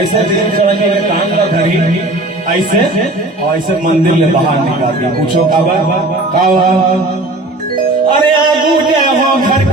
ऐसे दिन चढ़ के कान का धरी ऐसे और ऐसे मंदिर में बाहर निकाल दिया। पूछो का अरे आगू क्या हो घर